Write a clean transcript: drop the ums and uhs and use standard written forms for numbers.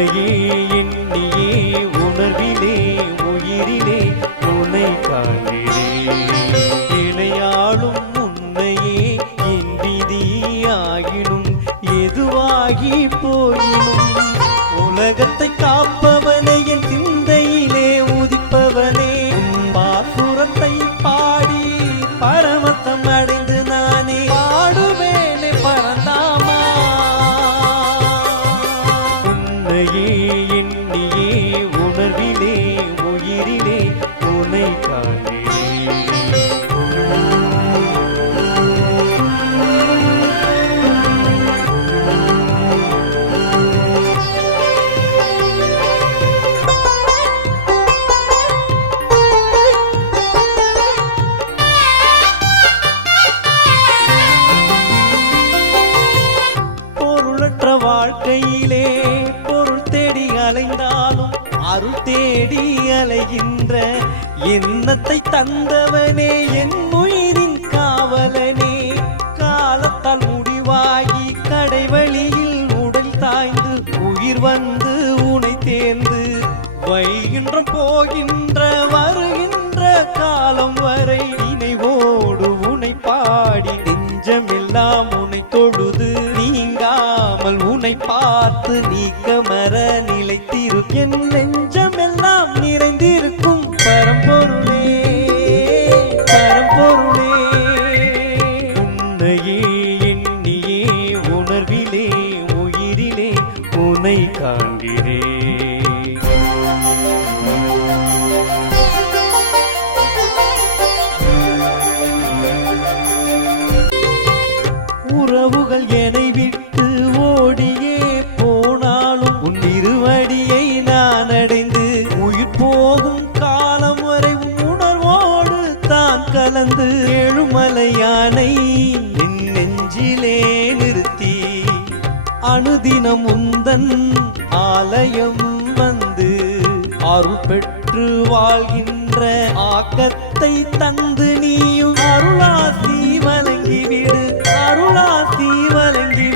உன்னையே எண்ணியே உணர்விலே உயிரிலே உன்னை காண்கிறேன். இளையாளும் உன்னையே என் விதியாயினும் எதுவாகி போயினும் உலகத்தை காப்பவனே என் சிந்தையிலே உதிப்பவனே பாசுரத்தை பாடி பரமத்தம் அடைந்து நானே பாடுவேனே பரந்தாமா. உன்னையே எண்ணியே உணர்விலே உயிரிலே உன்னை காண்கிறேன். வாழ்க்கையிலே பொருள் தேடி அலைந்தாலும் அருள் தேடி அலைகின்ற எண்ணத்தை தந்தவனே என் உயிரின் காவலனே. காலத்தால் முடிவாகி கடைவழியில் உடல் தாய்ந்து உயிர் வந்து உனை தேர்ந்து வைகின்ற போகின்ற வருகின்ற காலம் வரை நினைவோடு உனை பாடி நெஞ்சமெல்லாம் உனை தொழுது நீங்காமல் உனை பார்த்து நீக்கமர நிலைத்திரு என் நெஞ்சமெல்லாம் நிறைந்திருக்கும் பரம்பொருளே பரம்பொருளே. உன்னையே எண்ணியே உணர்விலே உயிரிலே உன்னை காண்கிறேன். உறவுகள் என்னை விட்டு ஓடியே போனாலும் உன் இருவடியை நான் அடைந்து உயிர் போகும் காலம் வரை உணர்வோடு தான் கலந்து ஏழுமலையானை என் நெஞ்சிலே நிறுத்தி அனுதினம் உந்தன் ஆலயம் வந்து அருள் பெற்று வாழ்கின்ற ஆக்கத்தை தந்து நீயும் அருளாசி வழங்கிவிடு அருளாசி வழங்கி